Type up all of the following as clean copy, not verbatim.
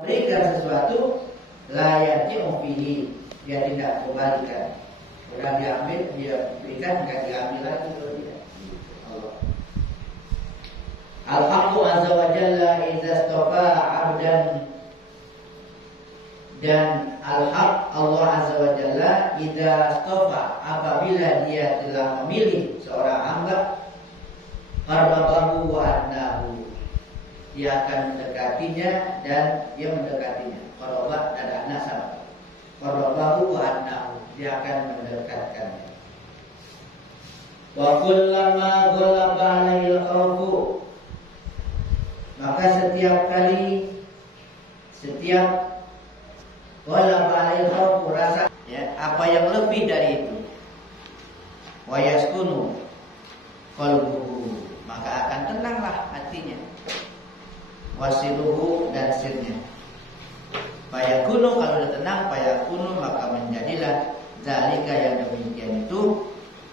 Berikan sesuatu layak fihi, dia tidak kembalikan. Sudah diambil, dia berikan, enggak diambil lagi kalau tidak. Allah. Al-Haqqu azza wa jalla idza istafa 'abdan, dan al-haq Allah azza wa jalla idza istafa, apabila dia telah memilih seorang hamba, qarrabahu wa adnahu, dia akan mendekatinya dan dia mendekatinya. Qarraba dan adna sama. Qarrabahu wa adnahu, dia akan mendekatkannya. Wa kullama ghalaba 'alaihil khawfu, maka setiap ghalaba 'alaihil khawfu, rasa ya, apa yang lebih dari itu, wa yaskunu qalbuhu, maka akan tenanglah hatinya, wasiruhu, dan sirnya. Fayakunu, kalau sudah tenang, fayakunu, maka menjadilah zalika, yang demikian itu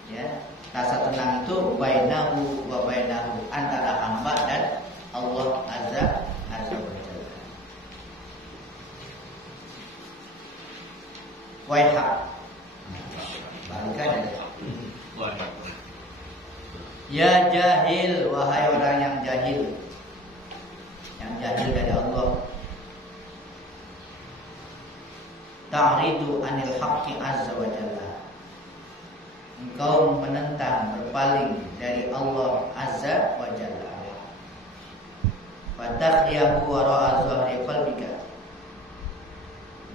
ya, rasa tenang itu bainahu wa bainahu, antara hamba dan Allah azza wa jalla. Waiha, balikan ya jahil, wahai orang yang jahil, dari Allah. Ta'ridu anil haqqi azza wa jalla, engkau menentang, berpaling dari Allah azza wa jalla. Fatakhyahu wara'a zahri qalbika,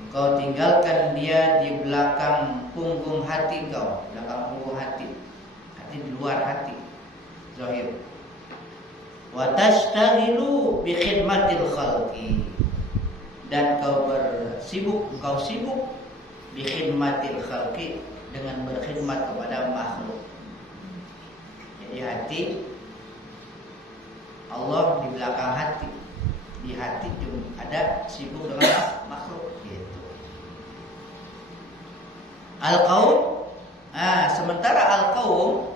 engkau tinggalkan dia di belakang punggung hati kau, belakang punggung hati di luar hati, zahir. Wa tashtaghilu bi khidmatil khalqi, dan engkau sibuk bi khidmatil khalqi, dengan berkhidmat kepada makhluk. Jadi hati Allah di belakang hati, di hati ada sibuk dengan makhluk gitu. Al-qaum, sementara al-qaum,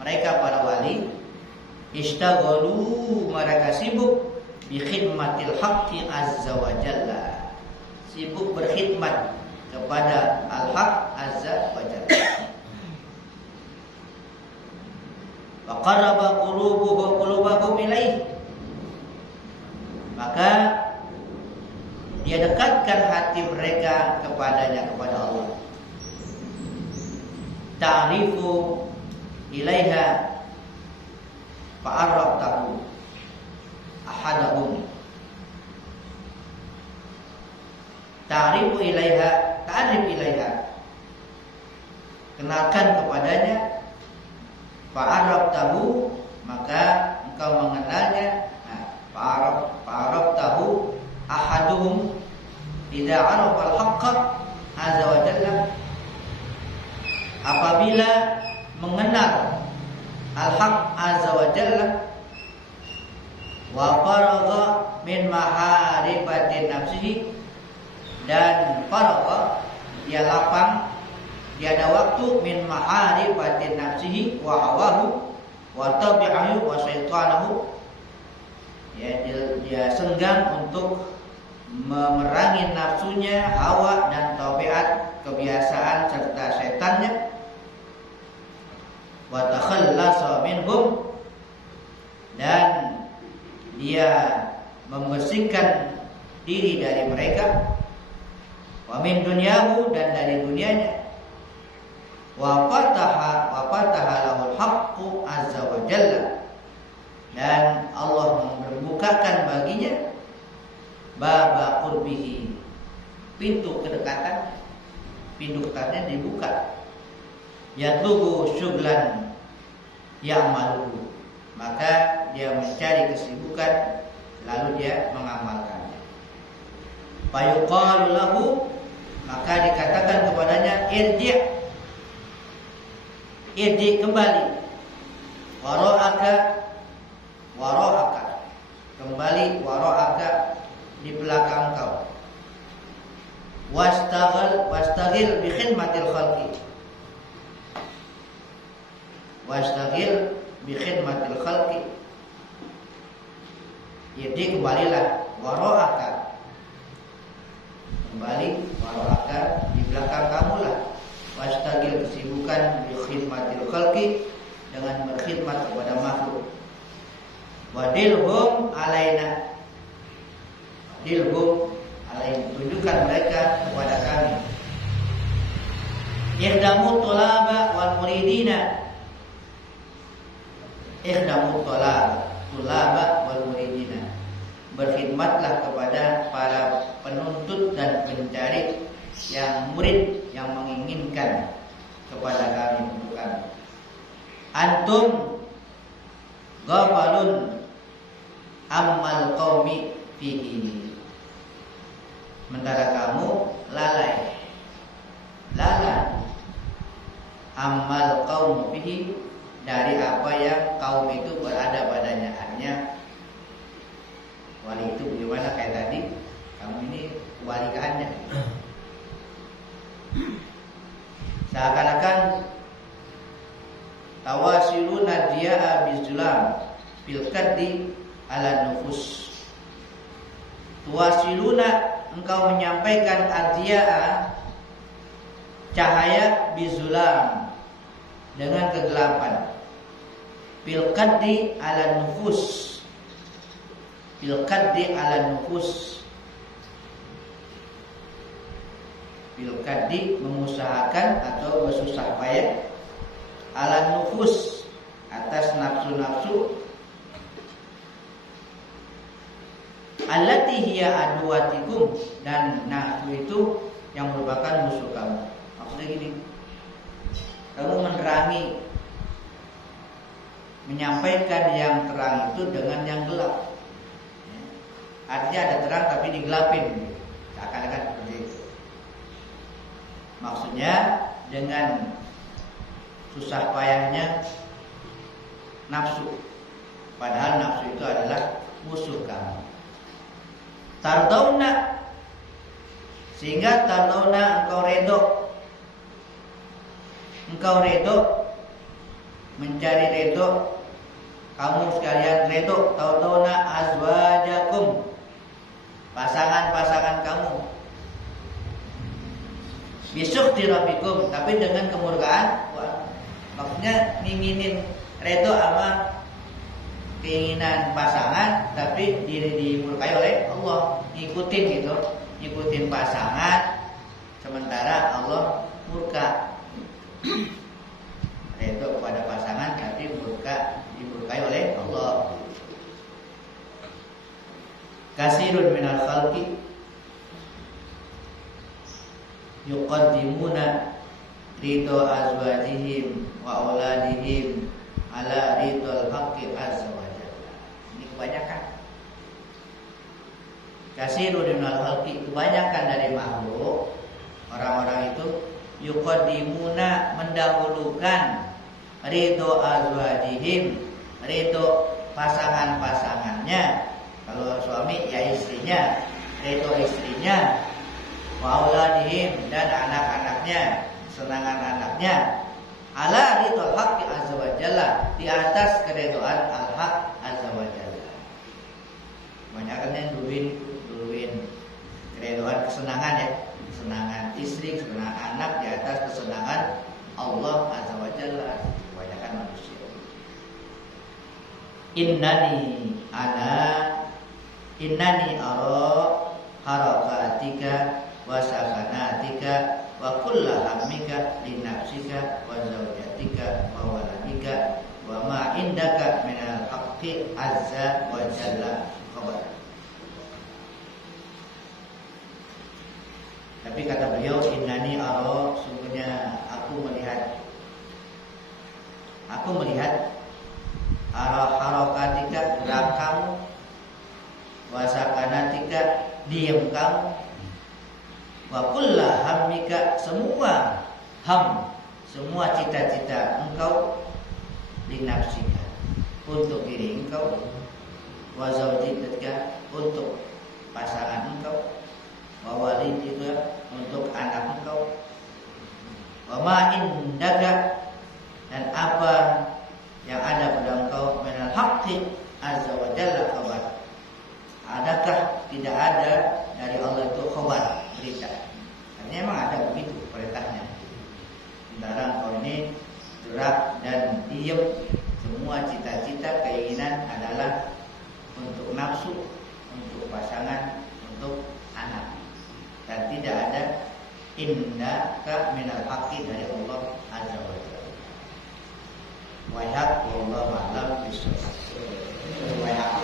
mereka para wali, ishtaghalu, mereka sibuk bi khidmatil haqqi azza wa jalla, sibuk berkhidmat kepada al-haq azza wa jalla. Wa qarraba qulubahum ilaih, maka dia dekatkan hati mereka kepadanya, kepada Allah. Ta'rifu ilaiha fa'arraftahu ahadahum. Ta'rifu ilaiha, ta'rif ilaiha, kenalkan kepadanya. Fa'arraftahu, maka engkau mengenalnya. Fa'arraftahu ahaduhum idza arafa al-haqqa azza wa jalla, apabila mengenal al-haq azza wa jalla, wa faragha min maharibatin nafsihi, dan faragha, dia lapang, dia ada waktu, min maharibatin nafsihi wa hawahu wa tabi'ahu wa syaitanahu, ya, dia senggang untuk memerangi nafsunya, hawa dan tabiat, kebiasaan serta setannya. Wa takhallasa minhum, dan dia membersihkan diri dari mereka. Wa min dunyahu, dan dari dunianya. Wa fataha lahul haqqu azza wa jalla, dan Allah membukakan baginya baba qurbihi, pintu kedekatan, pintu dekatnya dibuka. Yatlubu syuglan ya'malu, maka dia mencari kesibukan lalu dia mengamalkannya. Fayuqalu lahu, maka dikatakan kepadanya, irji kembali, wara'aka, kembali, wara'aka, di belakang kau. Wastaghil bi khidmatil khalqi, wastaghil bi khidmatil khalqi, jadi kembalilah, wara'aka, Fadilhum alaina. Fadilhum alaina. Tunjukkan mereka kepada kami. Ihdamu tulaba wal muridina. Ihdamu tulaba wal muridina. Berkhidmatlah kepada para penuntut dan pencari yang murid yang menginginkan kepada kami untuk kami. Antum ghafalun ammal qaumi fihi. Sementara kamu lalai ammal qaum fihi, dari apa yang kaum itu berada padanya. Artinya wali itu bagaimana kayak tadi, kamu ini wali kehannya. Seakan-akan tawasiluna dia'a bizulam bil kaddi ala nufus. Tuwasiluna, engkau menyampaikan adia'a, cahaya, bizulam, dengan kegelapan. Bil kaddi ala nufus. Bil kaddi ala nufus. Bil kaddi, mengusahakan atau bersusah payah, ala nufus, atas nafsu-nafsu, allati hiya aduwatikum, dan nafsu itu yang merupakan musuh kamu. Maksudnya gini, kamu menerangi, menyampaikan yang terang itu dengan yang gelap. Artinya ada terang tapi digelapin, seakan-akan seperti itu. Maksudnya dengan susah payahnya nafsu, padahal nafsu itu adalah musuh kamu. Tardauna, sehingga tardauna, engkau redo, mencari redo, kamu sekalian redo. Tardauna azwajakum, pasangan-pasangan kamu. Besok dirabikum, tapi dengan kemurkaan. Maksudnya nginginin redo sama keinginan pasangan, tapi dimurkai oleh Allah. Ngikutin gitu, ngikutin pasangan, sementara Allah murka. Redo kepada pasangan, tapi dimurkai oleh Allah. Kasirun minal khalqi yuqaddimuna ridho azwajihim wa auladihim ala ridhol haqqi azza wa jalla. Ini kebanyakan. Kasirun minal khalqi, kebanyakan dari makhluk, orang-orang itu yuqaddimuna, mendahulukan ridho azwajihim, ridho pasangan-pasangannya. Kalau suami ya istrinya, ridho istrinya, wa auladihim, dan anak-anaknya, kesenangan anaknya, ala ridhol haqqi azza wa jalla, di atas keridhaan al-haq azza wa jalla. Banyakannya duluin keridhaan kesenangan ya, kesenangan istri, kesenangan anak di atas kesenangan Allah azza wa jalla. Kebanyakan manusia. Innani ara harakatika wa sakanatika wa kulla hammika li nafsika wa zawjatika wa waladika wa ma indaka minal haqqi azza wa jalla khabar. Tapi kata beliau, innani ara, sungguhnya aku melihat harakatika, gerak kamu, wa sakanatika, diam kamu, wa kulla hammika, semua cita-cita engkau, li nafsika, untuk diri engkau, wa zawjatika, untuk pasangan engkau, wa walidika, untuk anak engkau, wa ma indaka, dan apa yang ada pada engkau, minal haqqi azza wa jalla khabar. Adakah tidak ada dari Allah itu khabar, berita? Artinya memang ada begitu perintahnya. Sementara engkau ini gerak dan diam, semua cita-cita keinginan adalah innaka minal haqqi dari Allah azza wa jalla. Wa haq wallahu a'lam bishawab. Wa haq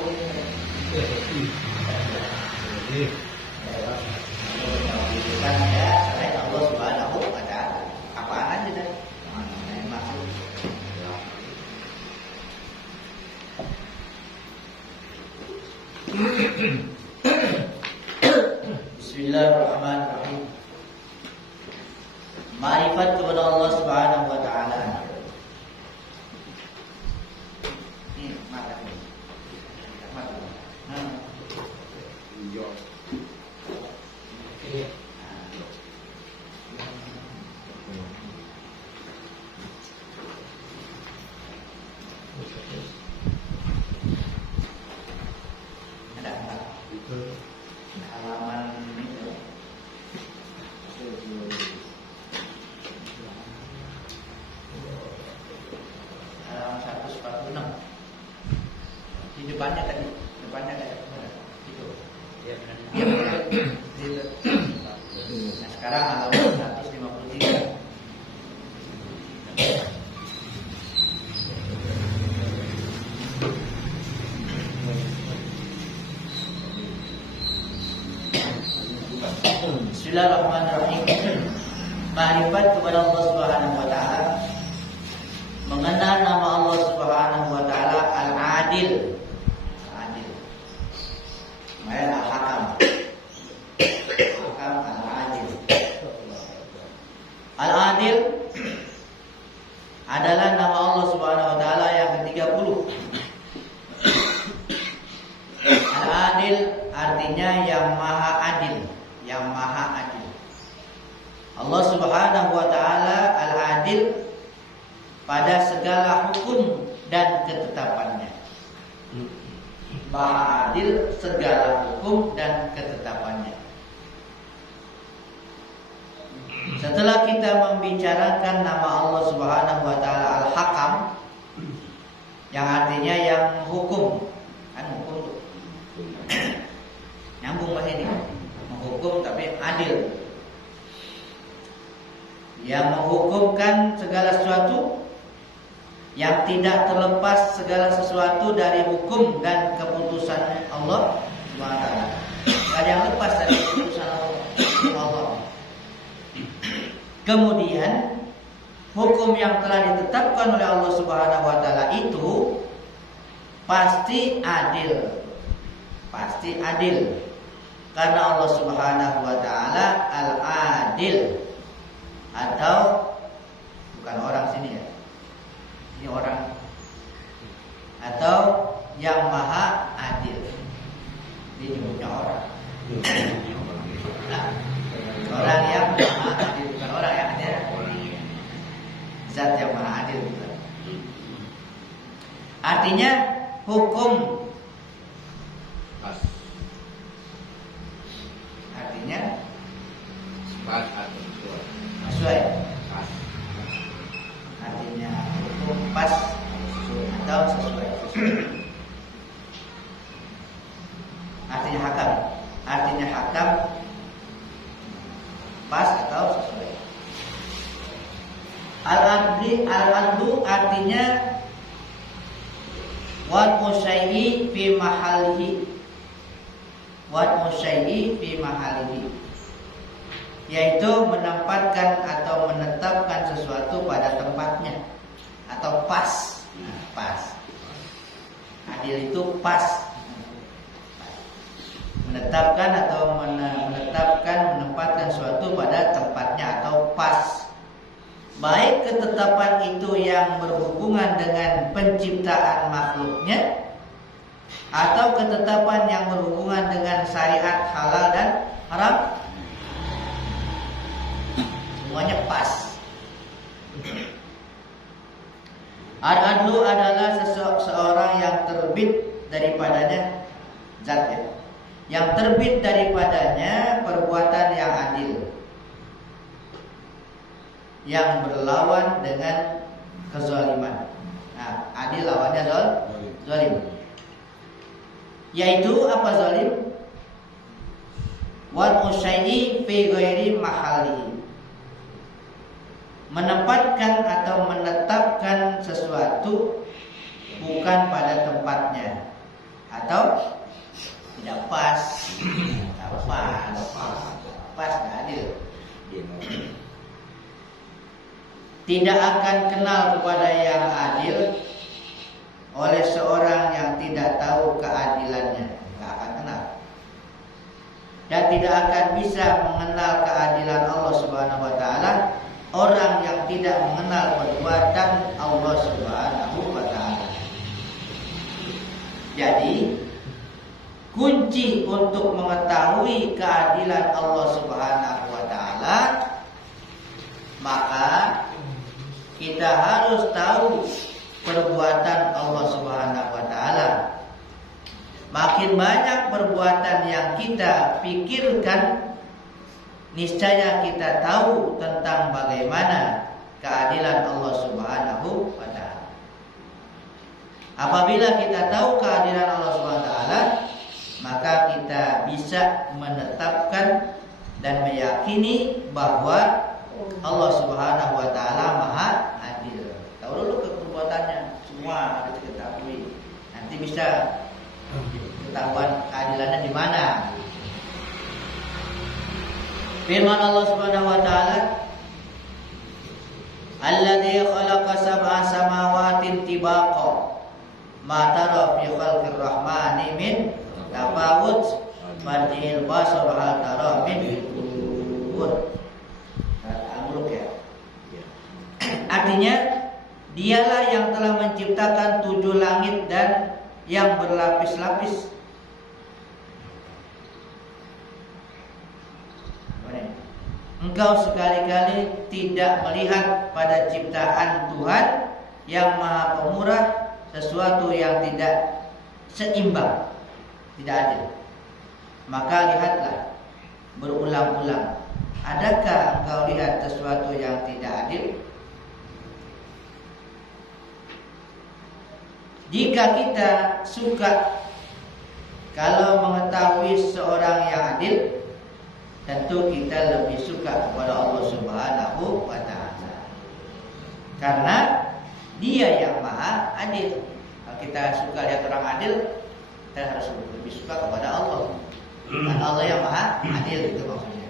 bukan ya selain Allah Subhanahu wa ta'ala. Apaan aja dah. Yang maksud. Bismillahirrahmanirrahim. Ma'rifat kepada Allah Subhanahu wa ta'ala. Ini mata ini. Mata. Iya. Halaman itu halaman 146 di depannya tadi itu ya benar. Nah sekarang halaman 153. Bismillahirrahmanirrahim. Ma'rifat kepada Allah Subhanahu wa ta'ala, mengenal nama Allah Subhanahu wa ta'ala Al-Adil. Al-Adil. Ma'al Al-Hakam. Hakam Al-Adil. Al-Adil adalah nama Allah Subhanahu wa ta'ala yang ke-30. Al-Adil artinya yang maha adil. Yang maha adil. Allah Subhanahu wa ta'ala Al-Adil pada segala hukum dan ketetapannya. Maha adil segala hukum dan ketetapannya. Setelah kita membicarakan nama Allah Subhanahu wa ta'ala Al-Hakam, yang artinya yang hukum. Kan hukum tuh. Nyambung bahasa ini. Menghukum tapi adil. Yang menghukumkan segala sesuatu, yang tidak terlepas segala sesuatu dari hukum dan keputusan Allah Subhanahu wa ta'ala. Tidak ada yang lepas dari keputusan Allah. Kemudian hukum yang telah ditetapkan oleh Allah Subhanahu wa ta'ala itu pasti adil. Pasti adil. Karena Allah Subhanahu wa ta'ala Al-Adil. Atau bukan orang sini ya. Ini orang. Atau yang maha adil. Ini nyebutnya orang. Nah, orang yang maha adil. Bukan orang yang adil. Zat yang maha adil. Artinya hukum. Artinya sesuai. Artinya hukum pas atau sesuai. Artinya hakam. Artinya hakam pas atau sesuai. Al-adlu artinya wal syai'i fi mahalihi. Wal syai'i fi mahalihi, yaitu menempatkan atau menetapkan sesuatu pada tempatnya atau pas. Nah, pas. Adil itu pas. Menetapkan atau menempatkan sesuatu pada tempatnya atau pas. Baik ketetapan itu yang berhubungan dengan penciptaan makhluknya, atau ketetapan yang berhubungan dengan syariat halal dan haram, semuanya pas. Al-adlu adalah seseorang yang terbit daripadanya zat ya. Yang terbit daripadanya perbuatan yang adil, yang berlawan dengan kezaliman. Nah, adil lawannya zalim. Yaitu apa zalim? Wal syai'i fi ghairi mahalihi. menempatkan atau menetapkan sesuatu bukan pada tempatnya atau tidak pas, nggak adil. Tidak akan kenal kepada yang adil oleh seorang yang tidak tahu keadilannya, nggak akan kenal. Dan tidak akan bisa mengenal keadilan Allah Subhanahu wa taala orang yang tidak mengenal perbuatan Allah Subhanahu wa taala. Jadi, kunci untuk mengetahui keadilan Allah Subhanahu wa taala, maka kita harus tahu perbuatan Allah Subhanahu wa taala. Makin banyak perbuatan yang kita pikirkan, niscaya kita tahu tentang bagaimana keadilan Allah Subhanahu wa taala. Apabila kita tahu keadilan Allah Subhanahu wa taala, maka kita bisa menetapkan dan meyakini bahwa Allah Subhanahu wa taala Maha Adil. Tahu dulu perbuatannya, semua harus diketahui. Nanti bisa ketahuan keadilannya di mana. Firman Allah Subhanahu wa taala, "Alladzi khalaqa sab'a samawati tibaqa, ma tara fi khalqir rahmani min tafawut, farji'il basar hal tara min futur." Artinya, dialah yang telah menciptakan 7 langit dan yang berlapis-lapis. Engkau sekali-kali tidak melihat pada ciptaan Tuhan yang Maha Pemurah sesuatu yang tidak seimbang, tidak adil. Maka lihatlah berulang-ulang. Adakah engkau lihat sesuatu yang tidak adil? Jika kita suka kalau mengetahui seorang yang adil, tentu kita lebih suka kepada Allah Subhanahu wa taala. Karena Dia yang Maha Adil. Kalau kita suka lihat orang adil, kita harus lebih suka kepada Allah. Karena Allah yang Maha Adil, itu maksudnya.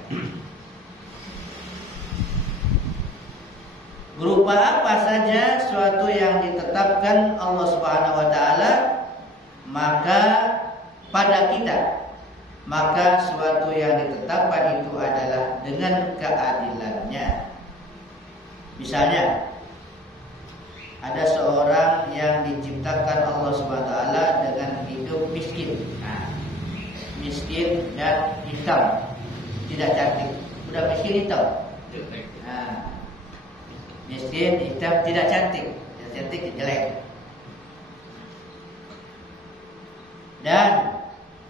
Berupa apa saja suatu yang ditetapkan Allah Subhanahu wa taala maka pada kita, maka suatu yang ditetapkan itu adalah dengan keadilannya. Misalnya, ada seorang yang diciptakan Allah Subhanahu wa taala dengan hidup miskin. Miskin dan hitam, tidak cantik. Udah miskin hitam. Miskin, hitam, tidak cantik. Tidak cantik, jelek. Dan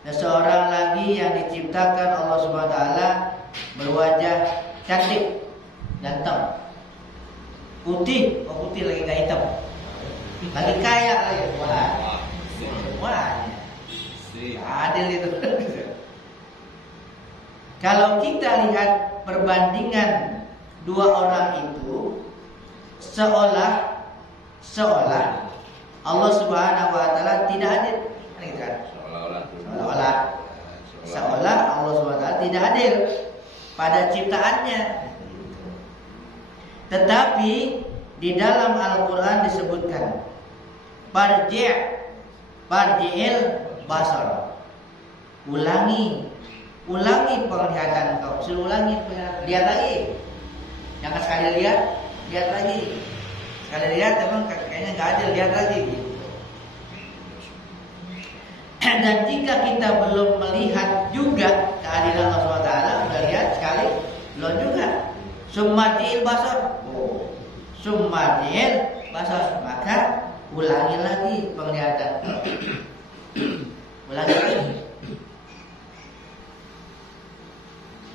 seseorang lagi yang diciptakan Allah Subhanahu wa taala berwajah cantik, ganteng, putih, putih lagi gak hitam, lagi kaya lagi, wah, adil itu. Kalau kita lihat perbandingan dua orang itu, seolah Allah Subhanahu wa taala tidak adil. Seolah Allah Subhanahu wa taala tidak adil pada ciptaannya. Tetapi di dalam Al-Qur'an disebutkan farji'il basar. Ulangi penglihatan kau. Suruh ulangi penglihatan. Lihat lagi. Jangan sekali lihat lagi. Sekali lihat emang kayaknya nggak adil, lihat lagi. Dan jika kita belum melihat juga keadilan Allah SWT, sudah lihat sekali, belum juga. Summatil basar, maka ulangi lagi penglihatan. Ulangi lagi.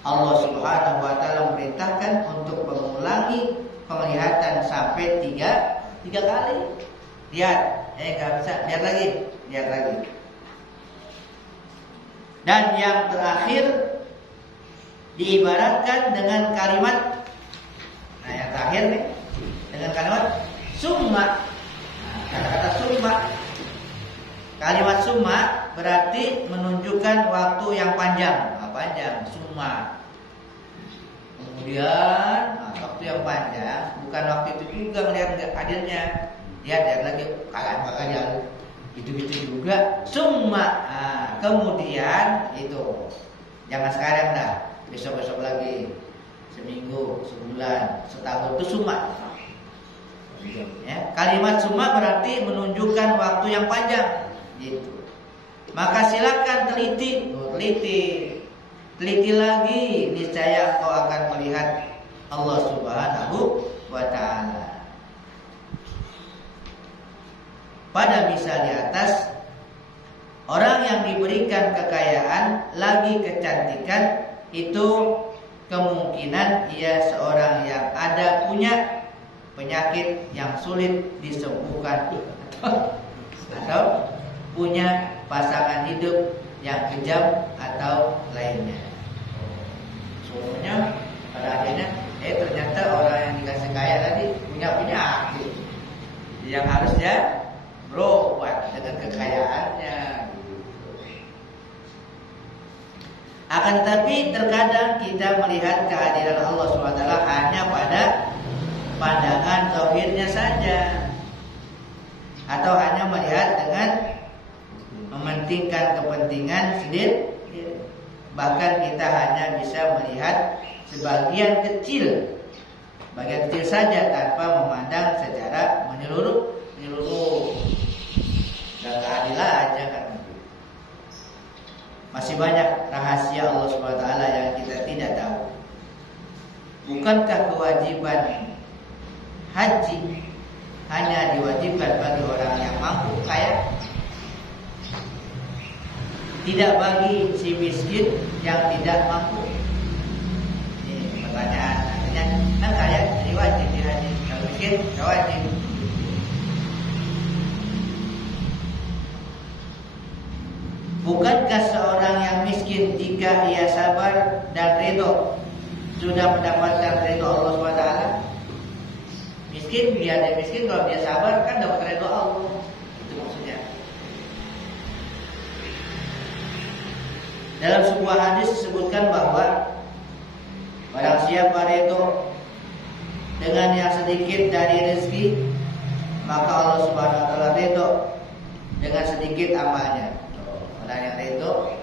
Allah Subhanahu wa taala memerintahkan untuk mengulangi penglihatan sampai tiga kali. Lihat, nggak bisa, lihat lagi. Dan yang terakhir diibaratkan dengan kalimat Nah, yang terakhir nih dengan kalimat summa. Nah, kata-kata summa, kalimat summa berarti menunjukkan waktu yang panjang. Nah, panjang summa. Kemudian waktu yang panjang, bukan waktu itu juga melihat hadirnya. Lihat lagi kalian makanya itu juga summa. Nah, kemudian itu jangan sekarang dah, besok lagi, seminggu, sebulan, setahun itu summa. Ya, kalimat summa berarti menunjukkan waktu yang panjang. Gitu. Maka silakan teliti lagi, niscaya kau akan melihat Allah Subhanahu wa Ta'ala. Pada misal di atas, orang yang diberikan kekayaan lagi kecantikan, itu kemungkinan ia seorang yang ada punya penyakit yang sulit disembuhkan atau punya pasangan hidup yang kejam atau lainnya. Semuanya pada akhirnya ternyata orang yang dikasih kaya tadi punya penyakit yang harusnya berobat dengan kekayaannya. Akan tetapi terkadang kita melihat kehadiran Allah SWT hanya pada pandangan zahirnya saja, atau hanya melihat dengan mementingkan kepentingan sendiri. Bahkan kita hanya bisa melihat sebagian kecil saja tanpa memandang secara menyeluruh. Dan keadilan aja kan. Masih banyak rahasia Allah SWT yang kita tidak tahu. Bukankah kewajiban haji hanya diwajibkan bagi orang yang mampu kaya, tidak bagi si miskin yang tidak mampu? Ini pertanyaan. Artinya kan kaya jadi wajib di haji, kalau miskin tidak wajib. Bukankah seorang yang miskin jika ia sabar dan ridho sudah mendapatkan ridho Allah SWT? Miskin, dia miskin, kalau dia sabar kan dapat ridho Allah. Itu maksudnya. Dalam sebuah hadis disebutkan bahwa barang siapa ridho dengan yang sedikit dari rezeki, maka Allah Subhanahu wa Ta'ala ridho dengan sedikit amalnya. Orang yang ridho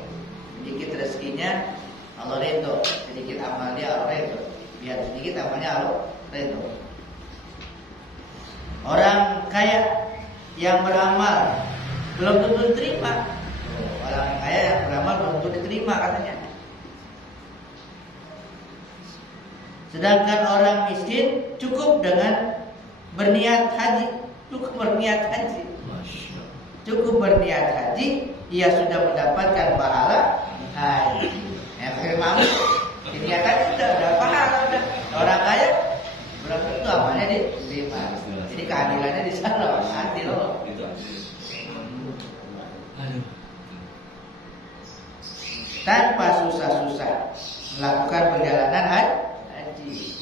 sedikit rezekinya, Allah ridho, sedikit amalnya Allah ridho. Biar sedikit amalnya Allah ridho. Orang kaya yang beramal belum tentu diterima. Orang kaya yang beramal belum tentu diterima katanya. Sedangkan orang miskin cukup dengan berniat haji, cukup berniat haji, ia sudah mendapatkan pahala haji. Yang mampu diniatkan sudah ada pahala. Orang kaya belum tentu amalnya diterima. Jadi keadilannya di sana, adil loh. Tanpa susah-susah melakukan perjalanan haji.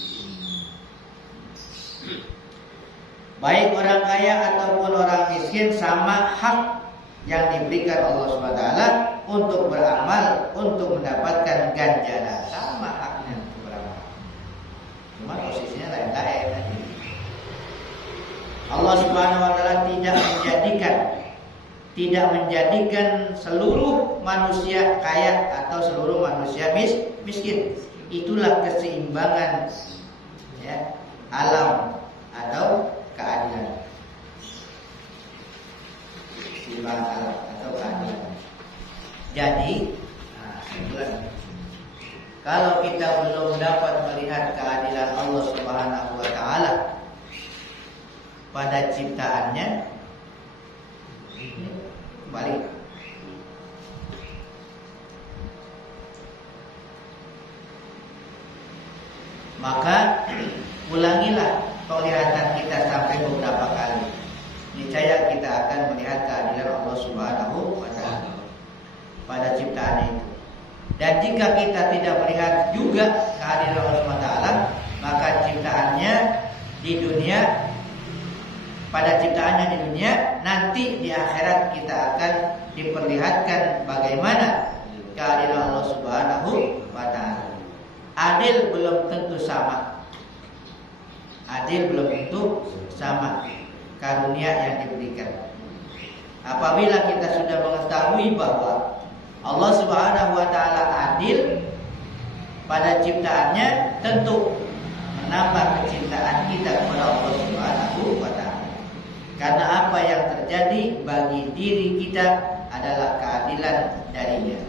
Baik orang kaya ataupun orang miskin sama hak yang diberikan Allah SWT untuk beramal, untuk mendapatkan ganjaran. Sama haknya untuk beramal. Cuma posisinya lain-lain. Allah Subhanahu wa Ta'ala tidak menjadikan seluruh manusia kaya atau seluruh manusia miskin. Itulah keseimbangan ya, alam atau keadilan. Keseimbangan alam atau keadilan. Jadi, kalau kita belum dapat melihat keadilan Allah Subhanahu wa Ta'ala pada ciptaannya, kembali maka ulangilah penglihatan kita sampai beberapa kali. Niscaya kita akan melihat keadilan Allah Subhanahu wa Ta'ala pada ciptaan itu. Dan jika kita tidak melihat juga keadilan Allah Subhanahu wa Ta'ala, maka ciptaannya di dunia, pada ciptaannya di dunia, nanti di akhirat kita akan diperlihatkan bagaimana keadilan Allah Subhanahu wa taala. Adil belum tentu sama. Adil belum tentu sama karunia yang diberikan. Apabila kita sudah mengetahui bahwa Allah Subhanahu wa taala adil pada ciptaannya, tentu menambah kecintaan kita kepada Allah Subhanahu wa taala. Karena apa yang terjadi bagi diri kita adalah keadilan darinya.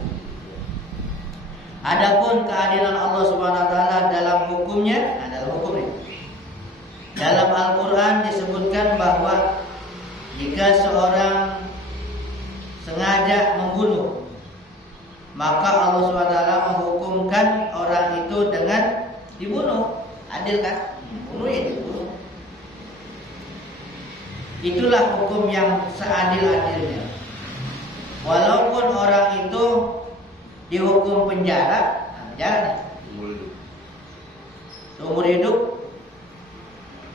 Adapun keadilan Allah Subhanahu wa taala dalam hukumnya adalah hukumnya. Dalam Al-Qur'an disebutkan bahwa jika seorang sengaja membunuh, maka Allah Subhanahu wa taala menghukumkan orang itu dengan dibunuh. Adil kan? Bunuh ya dibunuh. Itulah hukum yang seadil-adilnya. Walaupun orang itu dihukum penjara, penjara seumur hidup,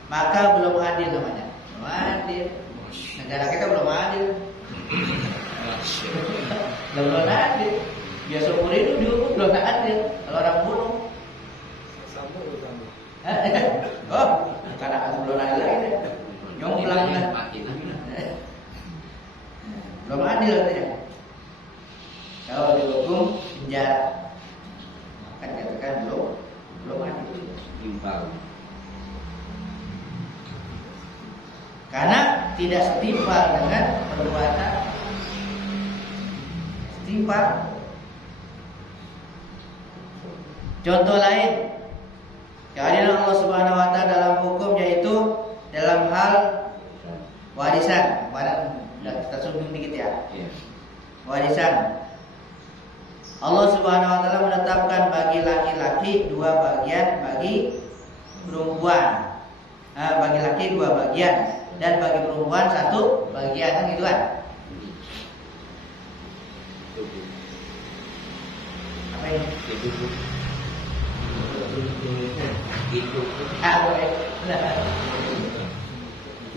maka belum adil namanya. Belum adil. Negara kita belum adil. Belum adil. Dia seumur hidup dihukum belum adil. Kalau orang bunuh, oh, karena belum adil lagi deh. Nyongklang lah. Belum adil katanya. Kalau dihukum penjara, kan katakan belum adil. Timpang. Karena tidak setimpal dengan perbuatan. Setimpal. Contoh lain, keadilan Allah Subhanahu wa taala dalam hukum yaitu dalam hal warisan. Kita sungguh dikit ya. Warisan. Allah Subhanahu wa taala menetapkan bagi laki-laki 2 bagian, bagi perempuan bagi laki 2 bagian, dan bagi perempuan 1 bagian, kan gitu kan? Apa ini? Itu. Boleh.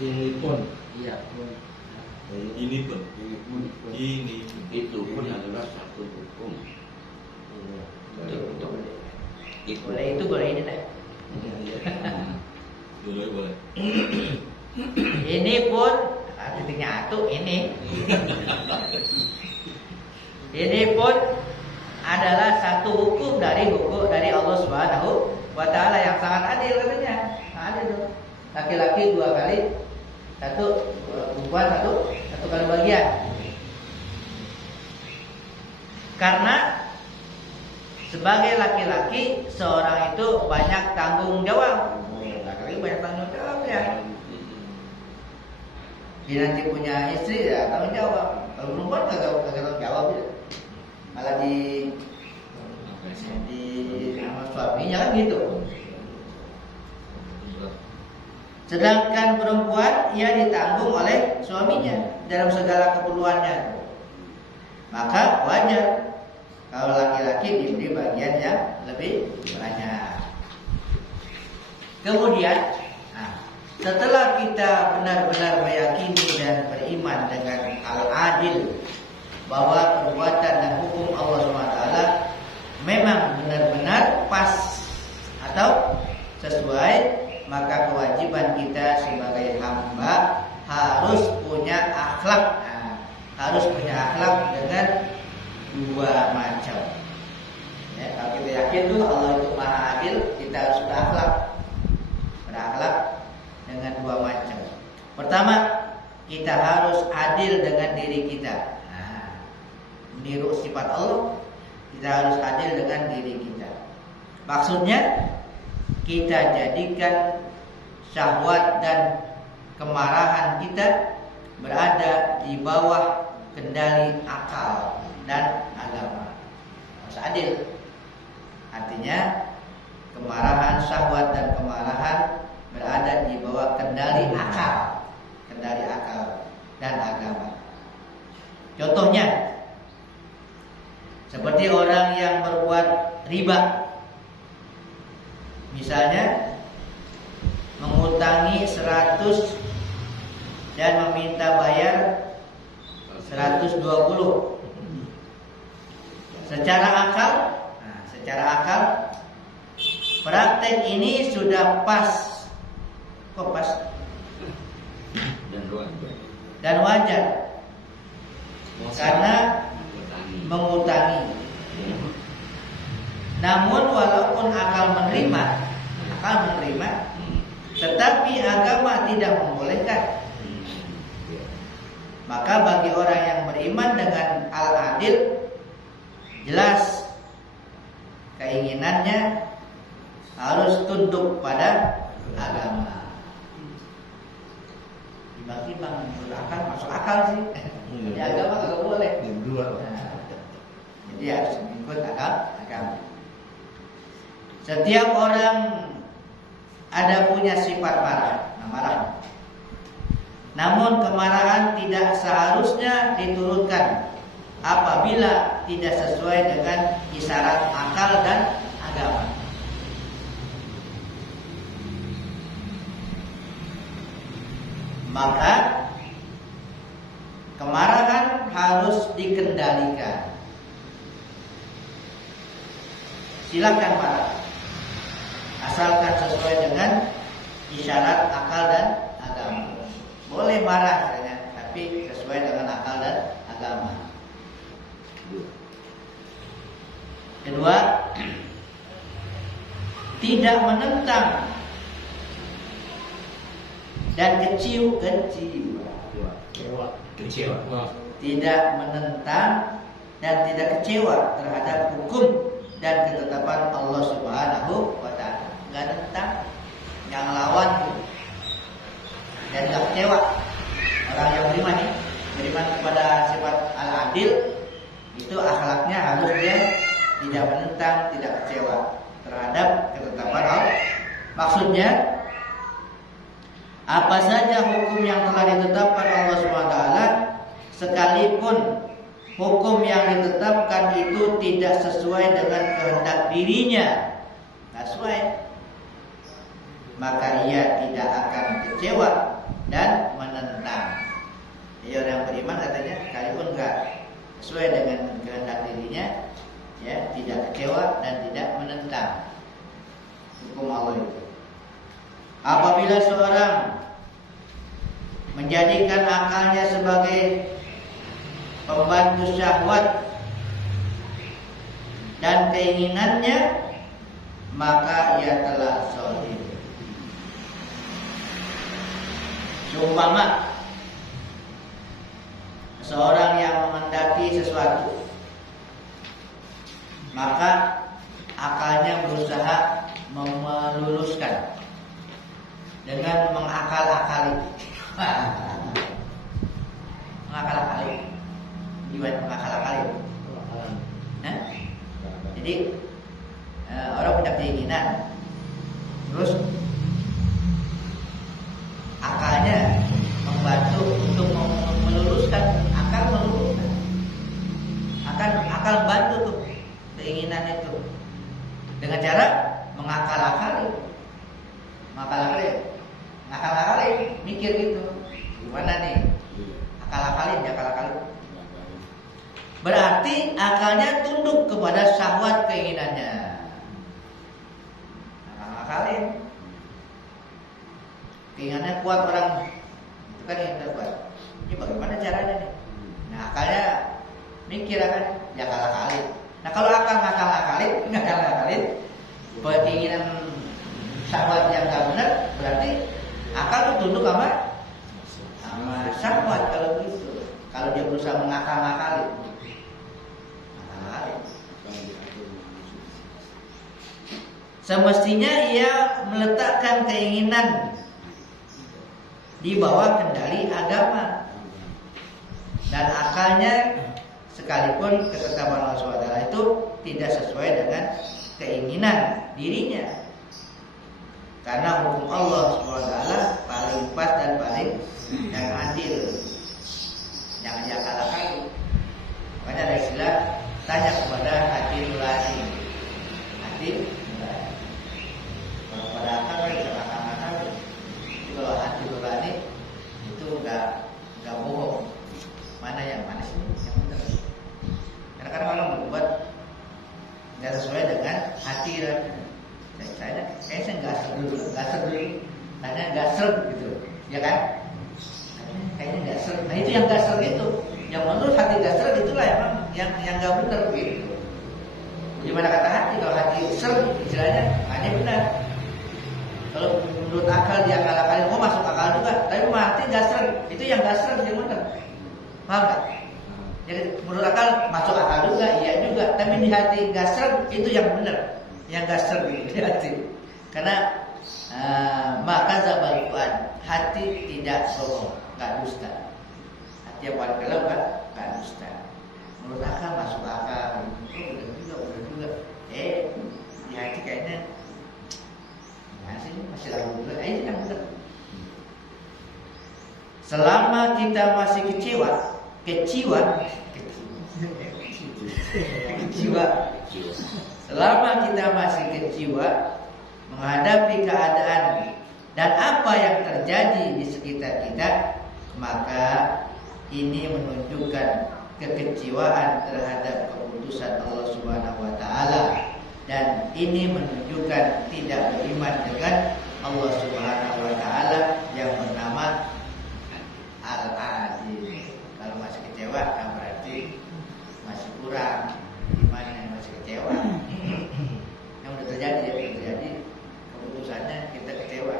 Ini pun. Iya. Ini pun. Ini Itu pun adalah satu hukum. Boleh itu, boleh ini dah. boleh. Ini pun titiknya atu ini. Ini pun adalah satu hukum dari Allah Subhanahu wa taala yang sangat adil katanya. Adil tuh. Laki-laki 2 kali, 1 perempuan 1 kali bagian. Karena sebagai laki-laki seorang itu banyak tanggung jawab. Laki-laki banyak tanggung jawab ya. Dia nanti punya istri ya tanggung jawab. Kalau perempuan kagak tanggung jawab ya. Malah di sama suaminya kan gitu. Sedangkan perempuan ia ditanggung oleh suaminya dalam segala keperluannya. Maka wajar kalau laki-laki diberi bagian yang lebih banyak. Kemudian, setelah kita benar-benar meyakini dan beriman dengan al-adil, bahwa perbuatan dan hukum Allah SWT memang benar-benar pas atau sesuai, maka kewajiban kita sebagai hamba harus punya akhlak. Harus punya akhlak dengan 2 macam. Ya, kalau kita yakin tuh Allah itu Maha Adil, kita harus berakhlak dengan 2 macam. Pertama, kita harus adil dengan diri kita. Meniru sifat Allah, kita harus adil dengan diri kita. Maksudnya, kita jadikan syahwat dan kemarahan kita berada di bawah kendali akal dan agama. Harus adil. Artinya kemarahan, syahwat dan kemarahan berada di bawah kendali akal dan agama. Contohnya, seperti orang yang berbuat riba. Misalnya mengutangi 100 dan meminta bayar 120. Secara akal praktek ini sudah pas. Kok pas? Dan wajar. Karena mengutangi. Namun walaupun akal menerima, tetapi agama tidak membolehkan. Maka bagi orang yang beriman dengan al-adil, jelas keinginannya harus tunduk pada agama. Timbang-timbang akal masuk akal sih. Di agama kagak boleh. Jadi harus mengikut agama. Setiap orang ada punya sifat marah. Namun kemarahan tidak seharusnya diturunkan apabila tidak sesuai dengan isyarat akal dan agama. Maka kemarahan harus dikendalikan. Silakan marah, asalkan sesuai dengan isyarat akal dan agama. Boleh marah tapi sesuai dengan akal dan agama. Kedua, tidak menentang dan kecewa. Tidak menentang dan tidak kecewa terhadap hukum dan ketetapan Allah Subhanahu wa ta'ala. Enggak nentang, yang lawan dan enggak kecewa. Orang yang beriman kepada sifat al-adil, itu akhlaknya harus dia tidak menentang, tidak kecewa terhadap ketetapan Allah. Maksudnya apa saja hukum yang telah ditetapkan Allah SWT, sekalipun hukum yang ditetapkan itu tidak sesuai dengan kehendak dirinya, tidak sesuai, maka ia tidak akan kecewa dan menentang. Jadi orang yang beriman katanya, sekalipun enggak sesuai dengan kehendak dirinya, ya, tidak kecewa dan tidak menentang hukum Allah itu. Apabila seorang menjadikan akalnya sebagai pembantu syahwat dan keinginannya, maka ia telah zalim. Seumpama seorang yang menghendaki sesuatu, maka akalnya berusaha meluluskan dengan mengakal-akali. Mengakal-akali. Nah, jadi orang punya keinginan, terus akalnya membantu untuk meluruskan, akal bantu tuh keinginan itu dengan cara mengakal-akali, mikir gitu, gimana nih, akal-akali. Berarti akalnya tunduk kepada syahwat keinginannya, akal-akalin. Keinginannya kuat orang itu kan yang terkuat. Ini bagaimana caranya nih? Nah, akalnya mikir akan ya akal-akalin. Nah, kalau akal ngakal-akalin, keinginan syahwat yang gak benar, berarti akal itu tunduk sama syahwat. Kalau gitu, kalau dia berusaha mengakal-akalin, semestinya ia meletakkan keinginan di bawah kendali agama, dan akalnya sekalipun ketetapan Allah SWT itu tidak sesuai dengan keinginan dirinya, karena hukum Allah SWT paling pas dan paling yang adil, jangan diakal-akali. Makanya ada istilah tanya kepada hati nurani. kan. Saya kayaknya nggak seru karena nggak seru gitu, ya kan? Kayaknya nggak seru. Nah itu yang nggak seru itu, yang menurut hati nggak seru itulah emang yang nggak benar gitu. Gimana kata hati? Kalau hati seru istilahnya hanya benar. Kalau menurut akal dia akal-akalin, masuk akal juga. Tapi hati nggak seru, itu yang nggak seru yang benar. Paham nggak? Jadi menurut akal masuk akal juga, iya juga. Tapi di hati nggak seru itu yang benar, yang nggak seru di hati. Karena maka zabal fuad, hati tidak bohong, nggak dusta. Hati yang paling dalam nggak dusta. Menurut akal masuk akal, udah juga. Di hati kayaknya masih lalu juga. Itu yang benar. Selama kita masih kecewa. Selama kita masih kecewa menghadapi keadaan dan apa yang terjadi di sekitar kita, maka ini menunjukkan kekecewaan terhadap keputusan Allah Subhanahu wa taala, dan ini menunjukkan tidak beriman dengan Allah Subhanahu wa taala yang bernama Al-Adil. Kalau masih kecewa kan berarti masih kurang imannya, masih kecewa. Yang udah terjadi keputusannya kita kecewa.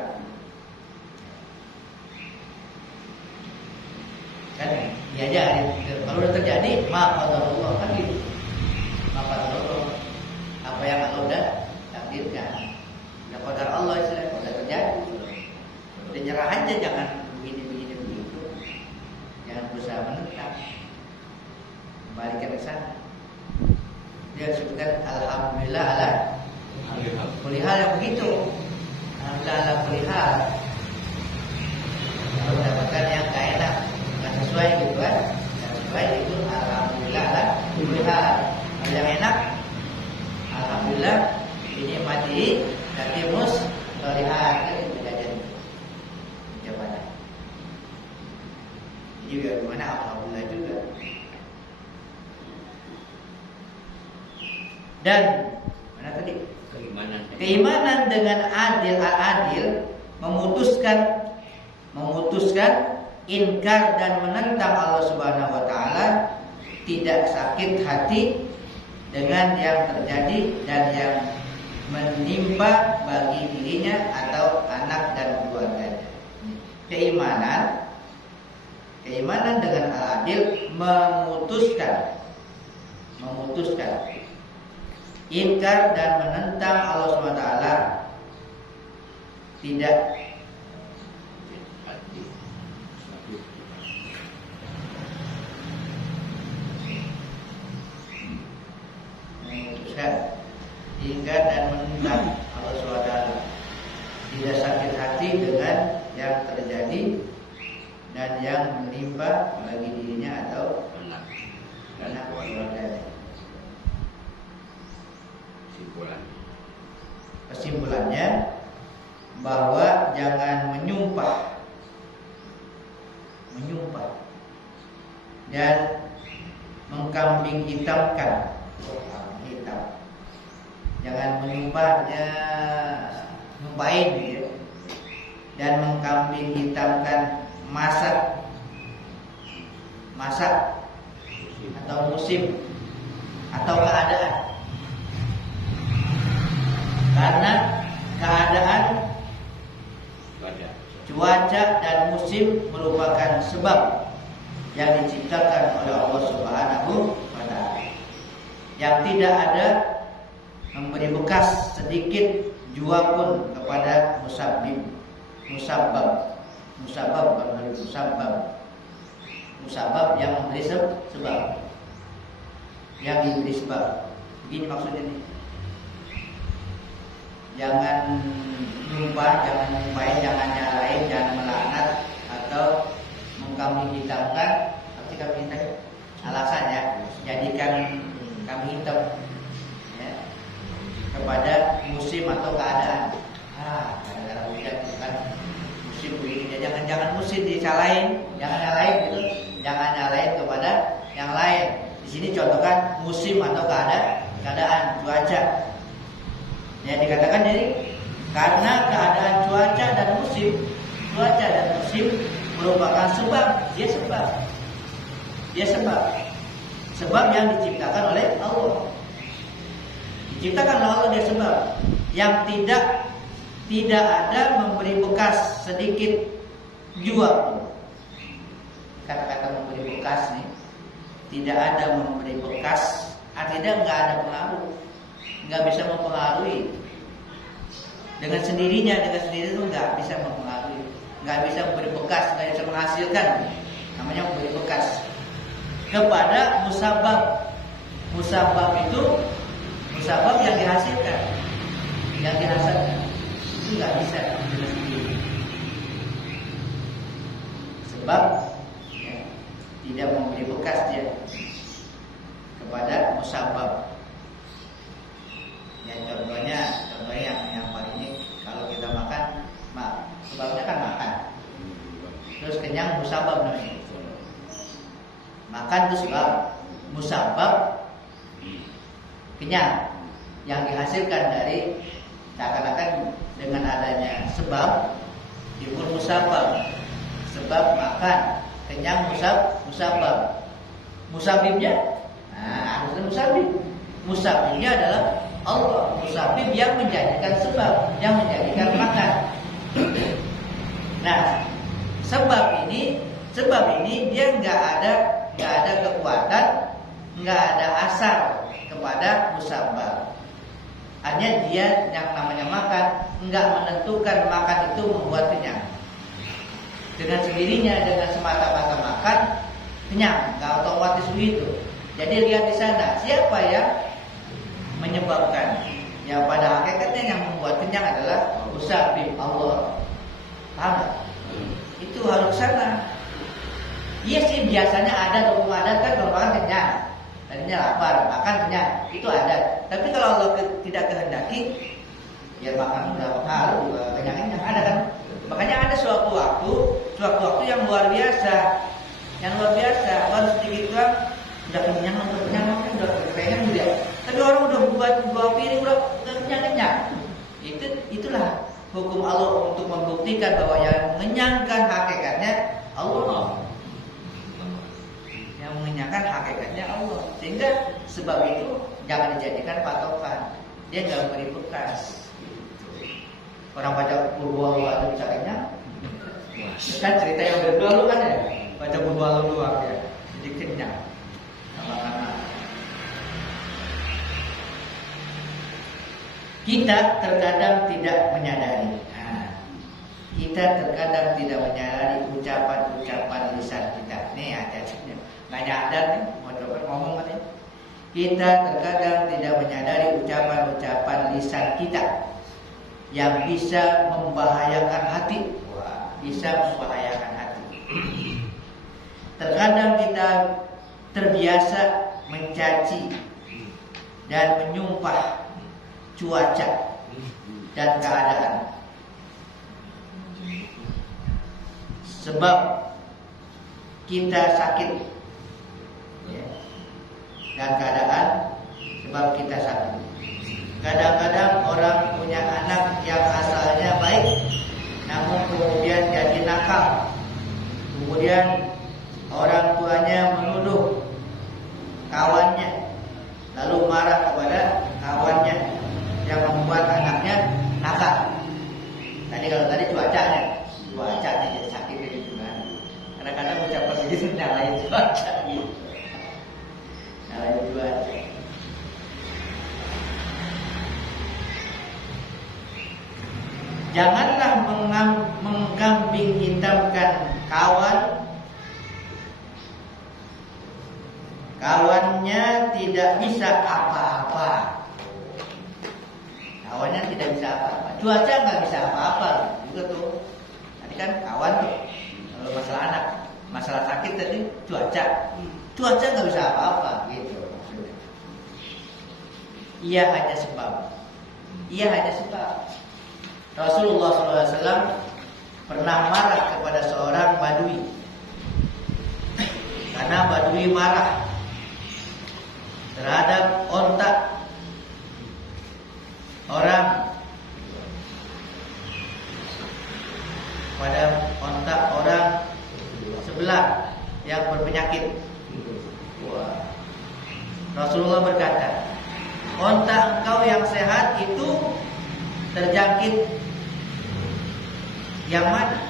Kan iya aja kalau udah terjadi maaf Allah kan gitu. Maaf Allah. Apa yang Allah udah takdirkan. Ya qadar Allah istilahnya udah terjadi. Udah nyerah aja, jangan begini begitu. Jangan berusaha menentang. Kembalikan ke sana. Dia sebutkan alhamdulillah ala kulli hal yang begitu. Alhamdulillah ala kulli hal. Kalau mendapatkan yang gak enak, nggak sesuai gitu kan? Nggak sesuai itu alhamdulillah ala kulli hal. Kalau yang enak, alhamdulillah ini mati tapi mus lihat kan itu jadi jawabannya. Jadi bagaimana alhamdulillah juga. Dan mana tadi? Keimanan dengan adil memutuskan ingkar dan menentang Allah Subhanahu wa taala, tidak sakit hati dengan yang terjadi dan yang menimpa bagi dirinya atau anak dan keluarganya. Keimanan dengan al-adil memutuskan ingkar dan menentang Allah SWT, tidak memutuskan ingkar dan menentang Allah SWT, tidak sakit hati dengan yang terjadi dan yang menimpa bagi dirinya atau anak keluarganya. Kesimpulannya bahwa jangan menyumpah dan mengkambing hitamkan. Jangan menyumpahnya nyumpahin gitu, dan mengkambing hitamkan masa atau musim atau keadaan. Karena keadaan, cuaca dan musim merupakan sebab yang diciptakan oleh Allah Subhanahu wa taala, yang tidak ada memberi bekas sedikit jua pun kepada musabab yang memberi sebab, yang diberi sebab. Begini maksudnya nih. Jangan lupa, jangan nyumpahin, jangan nyalain, jangan melaknat atau mengkambing hitamkan. Arti kambing hitam alasan ya, jadikan kambing hitam ya, kepada musim atau keadaan. Gara-gara hujan kan musim begini, jangan musim disalahin, jangan nyalain gitu, jangan nyalain kepada yang lain. Di sini contohkan musim atau keadaan cuaca. Ya dikatakan jadi karena keadaan cuaca dan musim merupakan sebab, dia sebab yang diciptakan oleh Allah. Diciptakan oleh Allah dia sebab yang tidak ada memberi bekas sedikit jua. Kata-kata memberi bekas nih, tidak ada memberi bekas, artinya nggak ada pengaruh, nggak bisa mempengaruhi. Dengan sendirinya itu nggak bisa mempengaruhi, nggak bisa memberi bekas, nggak bisa menghasilkan. Namanya memberi bekas kepada musabab. Musabab itu musabab yang dihasilkan, itu nggak bisa dengan sendiri. Sebab ya, tidak memberi bekas dia kepada musabab. Ya contohnya yang paling ini kalau kita makan, sebabnya kan makan. Terus kenyang musabab namanya. Makan itu sebab, musabab kenyang yang dihasilkan dari seakan-akan dengan adanya sebab timbul musabab. Sebab makan, kenyang musabab. Musabibnya, harusnya musabib. Musabibnya adalah Allah. Musabib yang menjadikan sebab, yang menjadikan makan. Nah, sebab ini dia nggak ada kekuatan, nggak ada asar kepada musabab. Hanya dia yang namanya makan nggak menentukan makan itu membuat kenyang. Dengan sendirinya, dengan semata-mata makan kenyang, nggak otomatis begitu. Jadi lihat di sana siapa yang menyebabkan. Ya pada hakikatnya yang membuat kenyang adalah musabib, Allah. Paham gak? Itu harus sana. Iya sih biasanya ada hukum adat kan kalau makan kenyang, tadinya lapar, makan kenyang, itu ada. Tapi kalau Allah tidak kehendaki, ya makan berapa kali kenyang ada kan? Makanya ada suatu waktu yang luar biasa, baru sedikit doang udah kenyang, udah kenyang juga. Tapi orang udah buat dua piring udah kenyang. Itulah hukum Allah untuk membuktikan bahwa yang mengenyangkan hakikatnya Allah. Yang mengenyangkan hakikatnya Allah. Sehingga sebab itu jangan dijadikan patokan. Dia jangan beri bekas. Orang baca Qur'an itu bisa kenyang. Kan cerita yang lalu kan ya, baca Qur'an doang ya, jadi kenyang. Sama-sama. Kita terkadang tidak menyadari. Kita terkadang tidak menyadari ucapan-ucapan lisan kita. Nih hati-hatinya. Nggak nyadar nih, mau coba ngomong kan ya. Kita terkadang tidak menyadari ucapan-ucapan lisan kita yang bisa membahayakan hati. Bisa membahayakan hati. Terkadang kita terbiasa mencaci dan menyumpah cuaca dan keadaan. Sebab kita sakit ya, dan keadaan sebab kita sakit. Kadang-kadang orang punya anak yang asalnya baik, namun kemudian jadi nakal. Kemudian orang tuanya menuduh kawannya, lalu marah kepada kawannya yang membuat anaknya nakal. Tadi cuacanya jadi sakit gitu kan. Kadang-kadang ucapan begitu nyalain cuaca gitu. Nyalain cuaca. Janganlah mengkambing hitamkan kawannya tidak bisa apa-apa. Kawannya tidak bisa apa-apa. Cuaca nggak bisa apa-apa juga tuh. Tadi kan kawan tuh. Kalau masalah anak, masalah sakit tadi cuaca nggak bisa apa-apa gitu maksudnya. Ia hanya sebab. Rasulullah SAW pernah marah kepada seorang Badui karena Badui marah terhadap onta orang pada onta orang sebelah yang berpenyakit. Wah. Rasulullah berkata, onta engkau yang sehat itu terjangkit yang mana?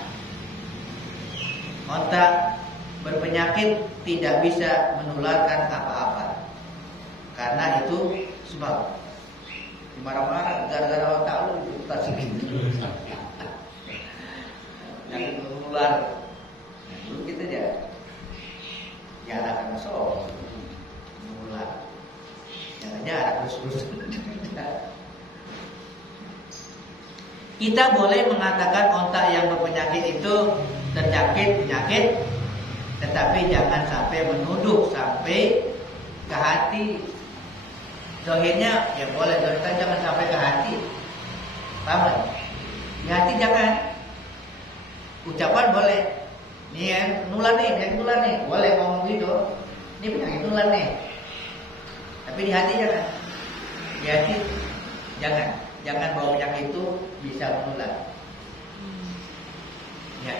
Onta berpenyakit tidak bisa menularkan apa-apa, karena itu sebab marah-marah gara-gara onta lu tak segitu. Yang menular. Nah, dulu kita ya akan masuk menular. Jangan ada terus-terus. Kita boleh mengatakan onta yang berpenyakit itu terjangkit penyakit, tetapi jangan sampai menuduh sampai ke hati. Zahirnya ya boleh, tapi jangan sampai ke hati. Paham? Di hati jangan. Ucapan boleh. Nih ya, nular nih, penyakit nular nih. Boleh ngomong gitu. Ini penyakit nular nih. Tapi di hati jangan. Di hati jangan. Jangan bawa penyakit itu bisa menular. Ya.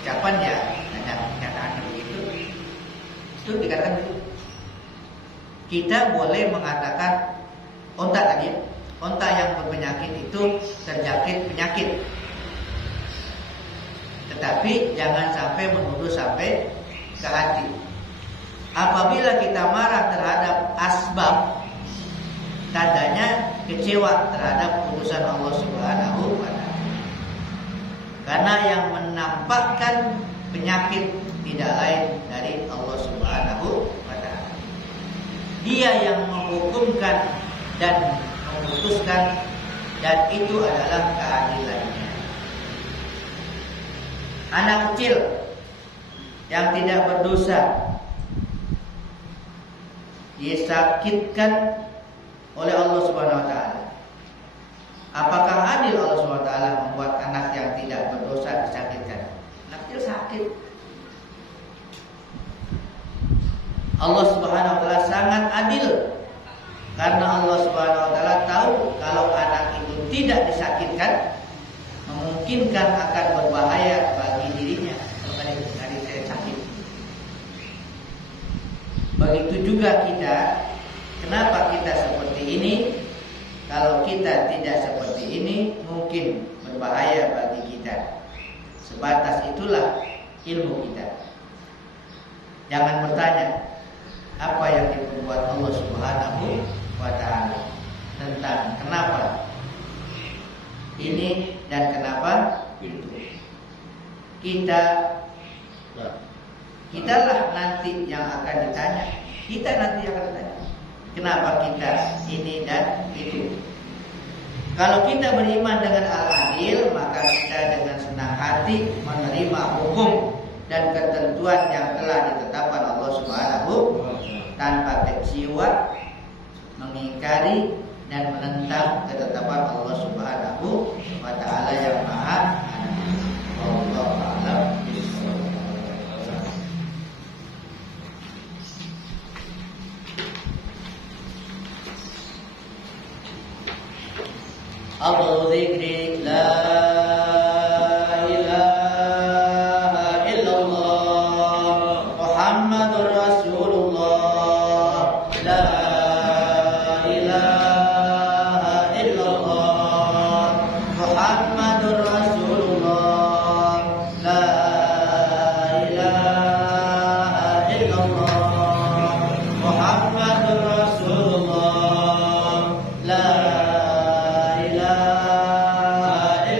Ucapan ya, ada kenyataan begitu. Itu dikatakan begitu. Kita boleh mengatakan onta tadi, onta yang berpenyakit itu terjangkit penyakit. Tetapi jangan sampai menuduh sampai ke hati. Apabila kita marah terhadap asbab, tandanya kecewa terhadap putusan Allah Subhanahu wa taala. Karena yang menampakkan penyakit tidak lain dari Allah Subhanahu wa taala. Dia yang menghukumkan dan memutuskan, dan itu adalah keadilannya. Anak kecil yang tidak berdosa disakitkan oleh Allah Subhanahu wa taala. Apakah adil Allah Subhanahu wa taala membuat anak yang tidak berdosa disakitkan? Anak kecil sakit. Allah Subhanahu wa taala sangat adil, karena Allah Subhanahu wa taala tahu kalau anak itu tidak disakitkan memungkinkan akan berbahaya bagi dirinya kalau tadi saya sakit. Begitu juga kita. Kenapa kita seperti ini? Kalau kita tidak seperti ini, mungkin berbahaya bagi kita. Sebatas itulah ilmu kita. Jangan bertanya apa yang diperbuat Allah Subhanahu wa taala tentang kenapa ini dan kenapa itu. Kitalah nanti yang akan ditanya. Kita nanti akan ditanya. Kenapa kita ini dan itu? Kalau kita beriman dengan Al-Adil, maka kita dengan senang hati menerima hukum dan ketentuan yang telah ditetapkan Allah Subhanahu tanpa kecewa, mengingkari dan menentang ketetapan Allah Subhanahu wa taala yang Maha Adil. Wallahu a'lam bishawab. Abu dzikri la ilaha illallah Muhammadur Rasulullah la ilaha illallah Muhammadur Rasulullah la ilaha illallah Muhammadur Rasulullah la ilaha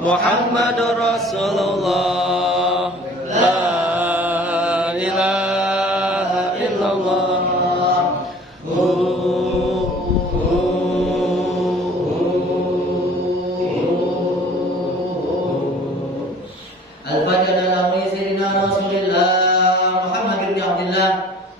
Muhammadur Rasulullah. La ilaha illallah. Al-Fatihah ala sayyidina Rasulillah Muhammad bin Abdullah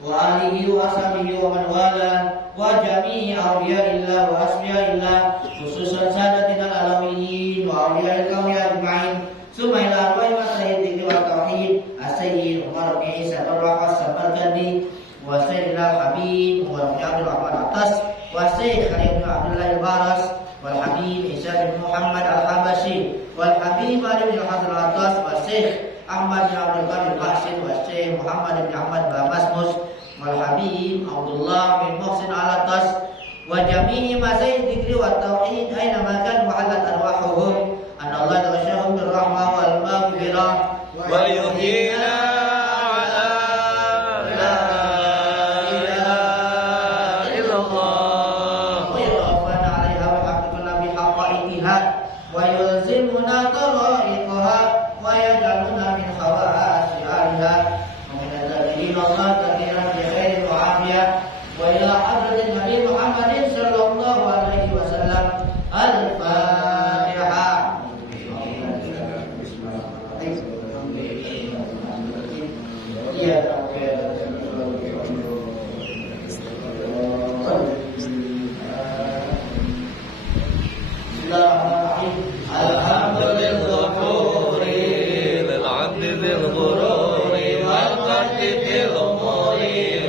wa alihi wa ashabihi wa man wala wa jami'i awliyaillah wa asfiyaillah khususan sadatina al-alawiyin wa awliya'il kauni ajma'in summa ila arwa'i masyayikh wa tauhid as-sayyid Umar bin Isa Barwaqas Samarkandi wa sayyidina Habib Umar bin Abdul Rahman Atas wa sayyid Khalid bin Abdullah al-Baras wal Habib Isa bin Muhammad al-Habashi wal Habib Ali bin Hasan al-Atas wa sayyid Ahmad bin Abdul Qadir Bahsin wa sayyid Muhammad bin Ahmad Bamasmus wal Habib Abdullah bin Muhsin al-Atas wa jami'i masyayikh dzikri wa tauhid aina ma kan muhallat arwahuhum an Allah tawasyahum bir rahmah wal maghfirah Wa yuhyina ala la ilaha illallah. wa yatawaffana 'alaiha wa yahqiquna bi haqaiqiha wa yulzimuna tara'iqaha wa yaj'aluna min khawasi 'alaiha wa min al-zakirin Allah kathiran bi khairin wa 'afiyah wa ila hadratin Nabi Muhammadin sallallahu alaihi wasallam al-Fatihah. الغفور للعبد ذي الغرور والقرد في الأمور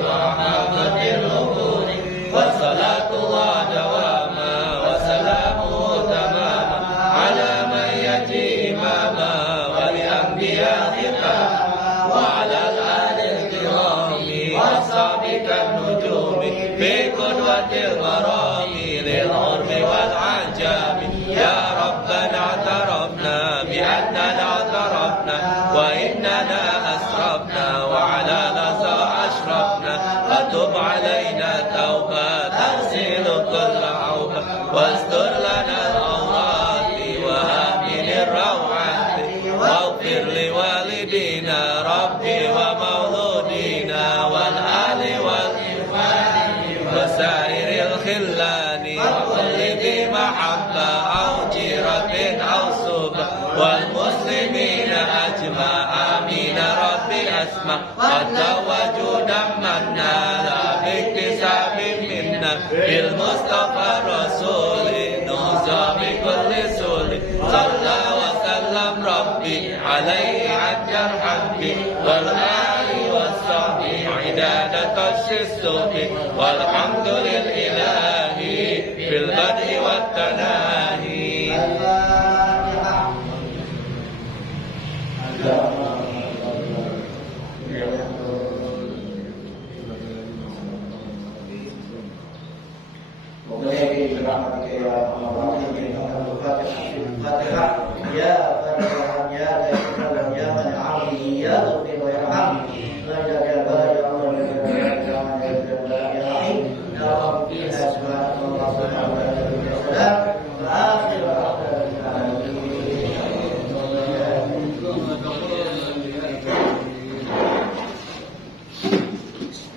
وحافظ الأمور والصلاة الله دواما وسلامه تماما على من يأتي إماما ولأنبياء ختاما وعلى الآل الكرام والصحب كالنجوم في قدوة الغرام للغرب والعجام يا ربنا اعترفنا بأننا اعترفنا وإننا أسرفنا وعلى لظى أشرفنا فتب علينا توبة تغسل كل عوبة واستر لنا العورات وآمن الروعات واغفر لوالدينا ربي ومولودينا والآل والإخوان وسائر الخلان وكل ذي محبة أو جيرة أو سبة والمسلمين أجمع آمين ربي أسمع قد زوجوا دمنا لا باكتساب منا بالمصطفى الرسول نوصى بكل سول صلى وسلم ربي عليه عد الحب والآل والصحب عداد طش السوق والحمد للإله في البدء والتناهي Ya